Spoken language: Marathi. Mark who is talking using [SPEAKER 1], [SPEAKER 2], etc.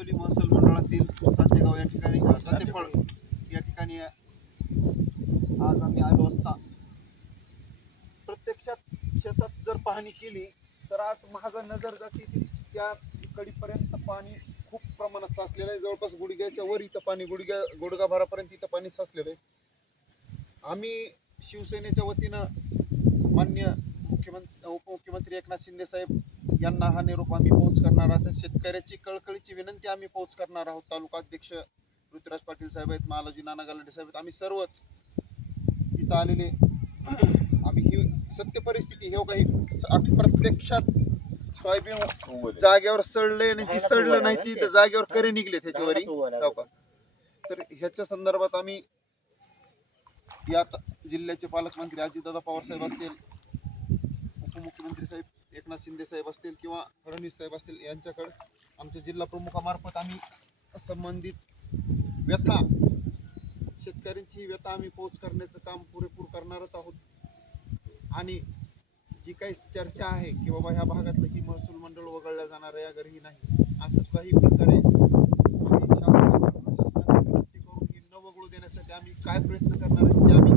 [SPEAKER 1] चिंचोली महसूल मंडळातील सातेगाव या ठिकाणी सातेफळ या ठिकाणी आज आम्ही आलो असता. प्रत्यक्षात शेतात जर पाहणी केली तर आज महाग नजर जाते त्या कडीपर्यंत पाणी खूप प्रमाणात साचलेलं आहे. जवळपास गुडघ्याच्या वर इथं पाणी गुडघ्या गुडघाभरापर्यंत इथं पाणी साचलेलं आहे. आम्ही शिवसेनेच्या वतीनं मान्य मुख्यमंत्री उपमुख्यमंत्री एकनाथ शिंदे साहेब यांना हा निरोप आम्ही पोहोच करणार आहोत. शेतकऱ्याची कळकळीची विनंती आम्ही पोहोच करणार आहोत. तालुका अध्यक्ष ऋतुराज पाटील साहेब आहेत मालाजी नाना गालडे साहेब आहेत. आम्ही सर्वच इथं आलेले आम्ही ही सत्य परिस्थिती हे काही प्रत्यक्षात सोयाबीन जागेवर सडले आणि जी सडलं नाही ती जागेवर करे निघले त्याच्यावरी. हो? तर ह्याच्या संदर्भात आम्ही यात जिल्ह्याचे पालकमंत्री अजितदादा पवार साहेब असतील उपमुख्यमंत्री साहेब एकनाथ शिंदे साहेब असतील किंवा फडणवीस साहेब असतील यांच्याकडे आमच्या जिल्हा प्रमुखामार्फत आम्ही संबंधित व्यथा शेतकऱ्यांची ही व्यथा आम्ही पोच करण्याचं काम पुरेपूर करणारच आहोत. आणि जी काही चर्चा आहे की बाबा ह्या भागातलं ही महसूल मंडळ वगळल्या जाणार या अगर नाही असं काही प्रकारे आम्ही शासनाला विनंती करून ही न वगळू देण्यासाठी आम्ही काय प्रयत्न करणार आहे ते आम्ही